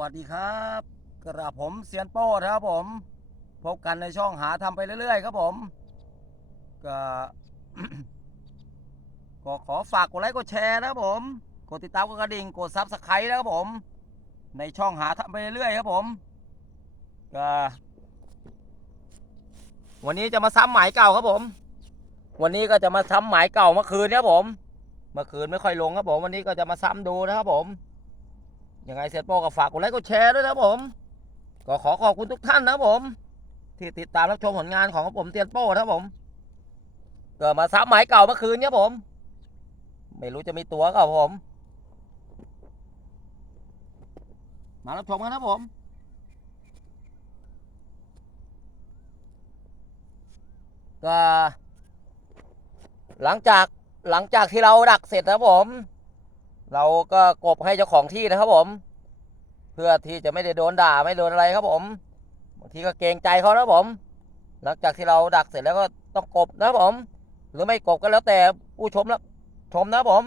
วัสดีครับกระผมเซียนโป้ครับผม พบกันในช่องหาทำไปเรื่อย ๆ ครับผมก็ก็ขอฝากกดไลค์กดแชร์นะครับผม กดติดตามกดกระดิ่งกดซับสไครต์นะครับผม ในช่องหาทำไปเรื่อยๆครับผมก็วันนี้จะมาซ้ำหมายเก่าครับผม วันนี้ก็จะมาซ้ำหมายเก่าเมื่อคืนนะครับผม เมื่อคืนไม่ค่อยลงครับผม วันนี้ก็จะมาซ้ำดูนะครับผม ยังไงเซียนโป้ก็ฝากกดไลค์กดแชร์ด้วยนะผม ก็ขอขอบคุณทุกท่านนะผม ที่ติดตามรับชมผลงานของผมเซียนโป้นะผมเกิดมาซ้ำหมายเก่าเมื่อคืนเนี่ยผม ไม่รู้จะมีตัวเปล่าผม มารับชมกันนะผมก็หลังจากหลังจากที่เราดักเสร็จนะผม เราก็กบให้เจ้าของที่นะครับผม เพื่อที่จะไม่ได้โดนด่าไม่โดนอะไรครับผมบางทีก็เกรงใจเขานะครับผม หลังจากที่เราดักเสร็จแล้วก็ต้องกบนะครับผม หรือไม่กบก็แล้วแต่ผู้ชมแล้วชมนะครับผม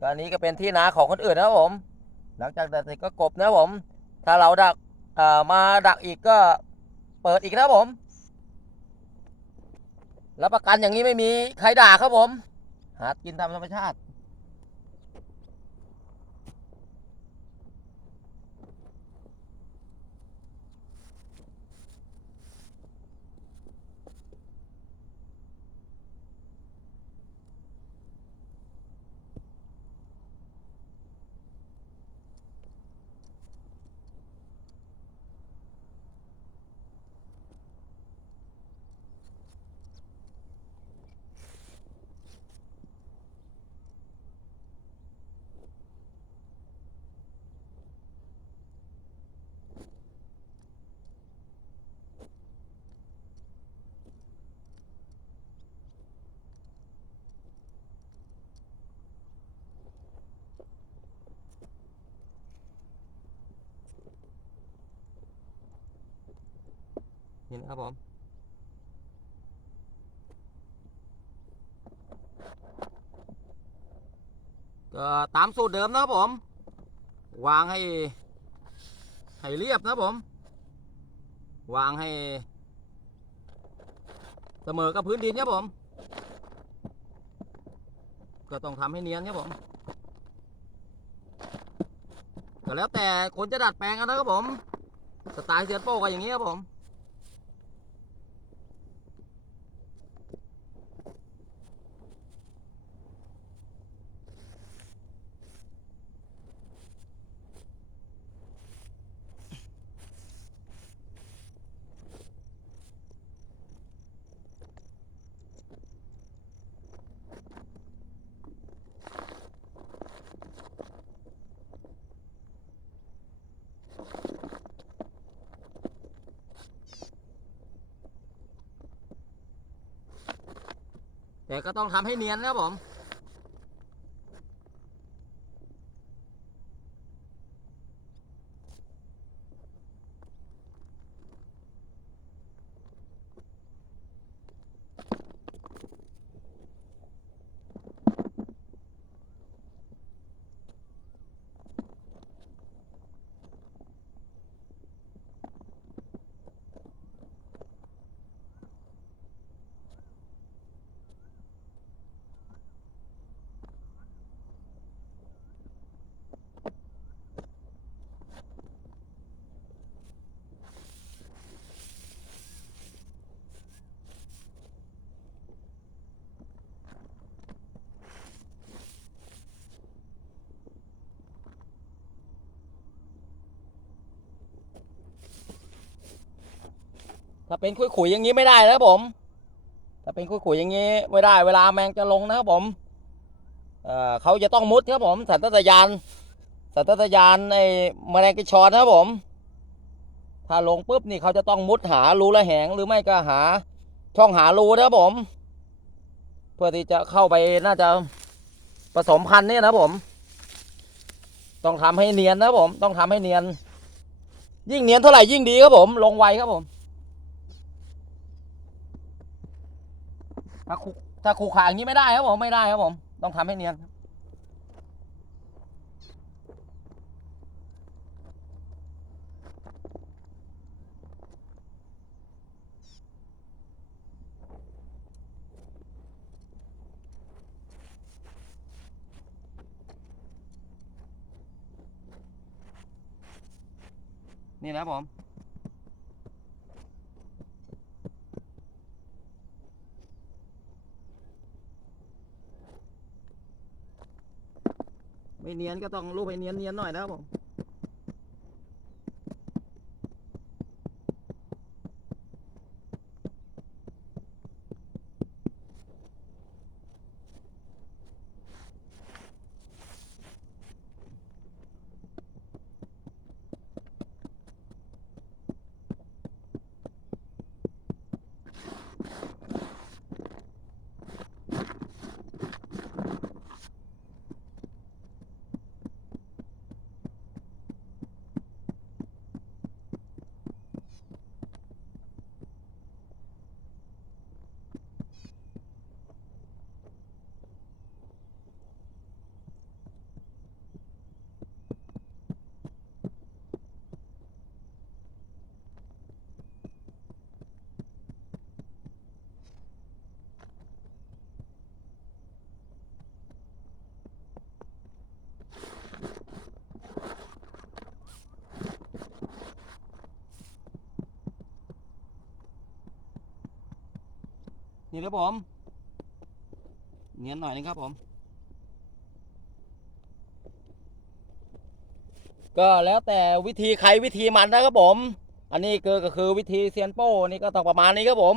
อันนี้ก็เป็นที่นาของคนอื่นนะครับผม หลังจากดักเสร็จก็กบนะครับผม ถ้าเราดักมาดักอีกก็เปิดอีกนะครับผมรับประกันอย่างนี้ไม่มีใครด่าครับผม หากินตามธรรมชาติ นี่นะครับผมก็ตามสูตรเดิมนะครับผม วางให้ให้เรียบนะครับผม วางให้เสมอกับพื้นดินครับผม ก็ต้องทำให้เนียนครับผมก็แล้วแต่คนจะดัดแปลงกันนะครับผม สไตล์เซียนโป้ก็อย่างนี้ครับผม แต่ก็ต้องทำให้เนียนนะครับผม ถ้าเป็นคุยขุยอย่างนี้ไม่ได้นะครับผม ถ้าเป็นคุยขุยอย่างนี้ไม่ได้ เวลาแมงจะลงนะครับผมเอ่อเขาจะต้องมุดครับผมสัญชาตญาณสัญชาตญาณไอ้แมลงกิชอนนะครับผม ถ้าลงปุ๊บนี่เขาจะต้องมุดหารูละแหงหรือไม่ก็หา ช่องหารูนะครับผม เพื่อที่จะเข้าไปน่าจะผสมพันธุ์เนี่ยนะผม ต้องทำให้เนียนนะครับผม ต้องทำให้เนียน ยิ่งเนียนเท่าไหร่ยิ่งดีครับผม ลงไวครับผม ถ้าคูถ้าคูขาอย่างนี้ไม่ได้ครับผมไม่ได้ครับผม ต้องทำให้เนียนนี่นะผม ไม่เนียนก็ต้องรูปให้เนียนเนียนๆหน่อยนะครับผม นี่ครับผมเนียนหน่อยนึงครับผม ก็แล้วแต่วิธีใครวิธีมันนะครับผม อันนี้คือก็คือวิธีเซียนโป้นี่ก็ต้องประมาณนี้ครับผม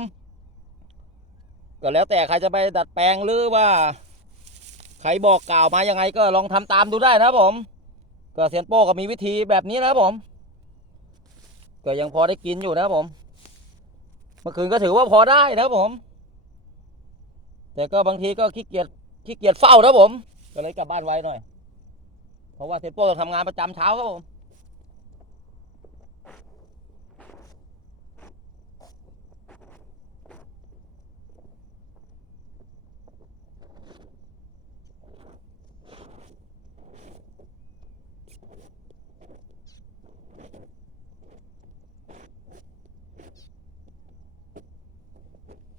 ก็แล้วแต่ใครจะไปดัดแปลงหรือว่า ใครบอกกล่าวมายังไงก็ลองทำตามดูได้นะครับผม ก็เซียนโป้ก็มีวิธีแบบนี้นะครับผม ก็ยังพอได้กินอยู่นะครับผม เมื่อคืนก็ถือว่าพอได้นะครับผม แต่ก็บางทีก็ขี้เกียจขี้เกียจเฝ้านะผม ก็เลยกลับบ้านไวหน่อย เพราะว่าเซนโป้ต้องทำงานประจำเช้าครับผม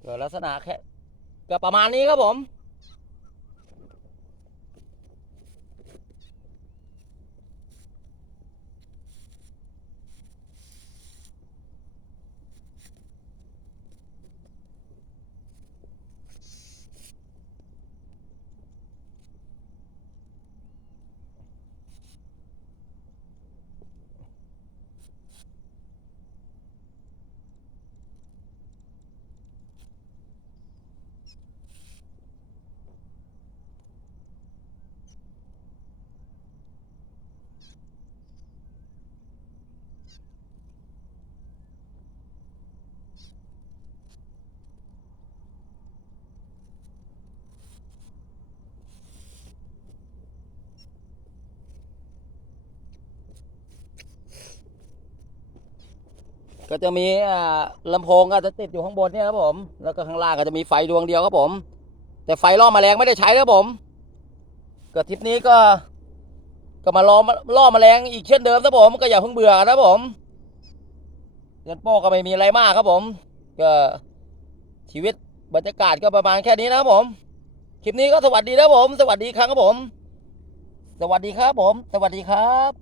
ก็ลักษณะแค่ ก็ประมาณนี้ครับผม ก็จะมีอ่าลำโพงก็จะติดอยู่ข้างบนเนี่ยครับผม แล้วก็ข้างล่างก็จะมีไฟดวงเดียวครับผม แต่ไฟล่อแมลงไม่ได้ใช้ครับผมก็ทริปนี้ก็ ก็มาล่อล่อแมลงอีกเช่นเดิมครับผม ก็อย่าเพิ่งเบื่อนะครับผมเดือนโป้ก็ไม่มีอะไรมากครับผม ก็ชีวิตบรรยากาศก็ประมาณแค่นี้นะครับผม คลิปนี้ก็สวัสดีนะผม สวัสดีครับผม สวัสดีครับผม สวัสดีครับ